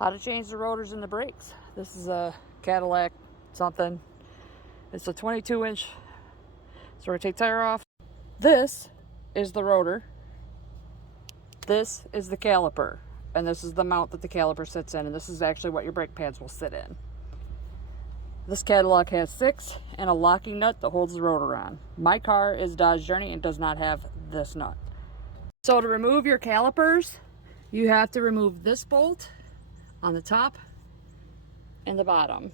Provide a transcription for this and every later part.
How to change the rotors and the brakes. This is a Cadillac something. It's a 22-inch. So we're going to take the tire off. This is the rotor. This is the caliper. And this is the mount that the caliper sits in. And this is actually what your brake pads will sit in. This Cadillac has 6 and a locking nut that holds the rotor on. My car is Dodge Journey and does not have this nut. So to remove your calipers, you have to remove this bolt on the top and the bottom.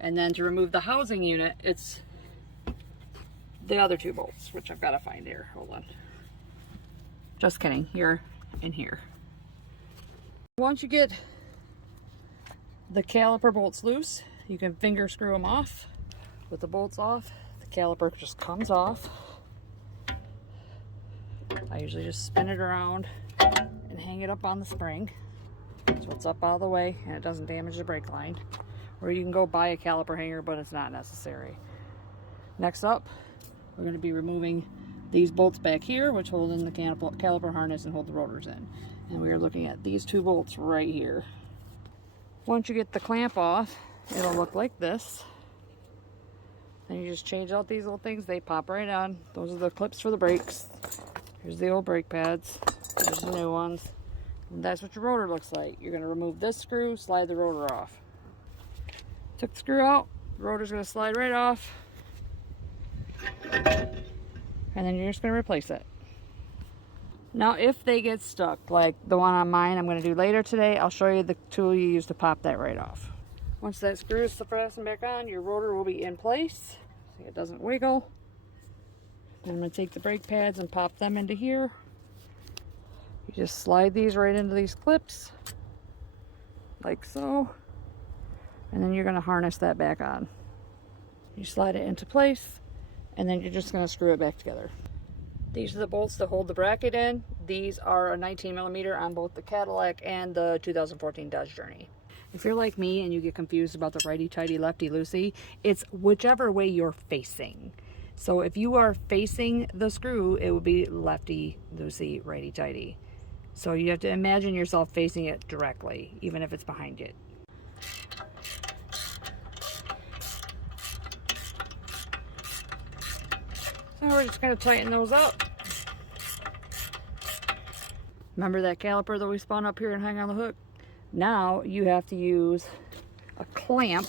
And then to remove the housing unit, it's the other 2 bolts, which I've got to find here. Hold on. Just kidding. Here and here. Once you get the caliper bolts loose, you can finger screw them off. With the bolts off, the caliper just comes off. I usually just spin it around and hang it up on the spring so it's up out of the way and it doesn't damage the brake line. Or you can go buy a caliper hanger, but it's not necessary. Next up, we're going to be removing these bolts back here, which hold in the caliper harness and hold the rotors in. And we are looking at these 2 bolts right here. Once you get the clamp off, it'll look like this. And you just change out these little things. They pop right on. Those are the clips for the brakes. Here's the old brake pads. There's the new ones. And that's what your rotor looks like. You're going to remove this screw, slide the rotor off. Took the screw out, the rotor's going to slide right off. And then you're just going to replace it. Now if they get stuck, like the one on mine I'm going to do later today, I'll show you the tool you use to pop that right off. Once that screw is fastened back on, your rotor will be in place so it doesn't wiggle. And I'm going to take the brake pads and pop them into here. You just slide these right into these clips, like so. And then you're going to harness that back on. You slide it into place, and then you're just going to screw it back together. These are the bolts that hold the bracket in. These are a 19mm on both the Cadillac and the 2014 Dodge Journey. If you're like me and you get confused about the righty-tighty, lefty-loosey, it's whichever way you're facing. So if you are facing the screw, it would be lefty-loosey, righty-tighty. So you have to imagine yourself facing it directly, even if it's behind you. So we're just going to tighten those up. Remember that caliper that we spun up here and hang on the hook? Now you have to use a clamp,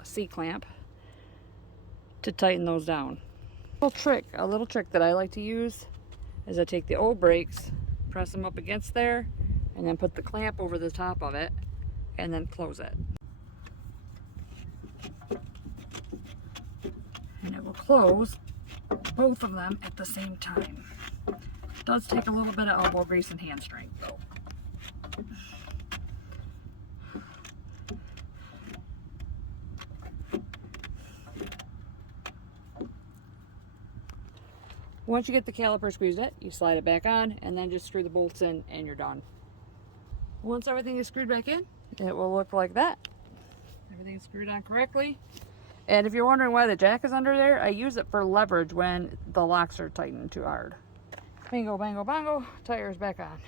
a C-clamp, to tighten those down. A little trick that I like to use is I take the old brakes, press them up against there, and then put the clamp over the top of it, and then close it. And it will close both of them at the same time. It does take a little bit of elbow grease and hand strength though. Once you get the caliper squeezed in, you slide it back on and then just screw the bolts in and you're done. Once everything is screwed back in, it will look like that. Everything is screwed on correctly. And if you're wondering why the jack is under there, I use it for leverage when the locks are tightened too hard. Bingo, bango, bongo, tire is back on.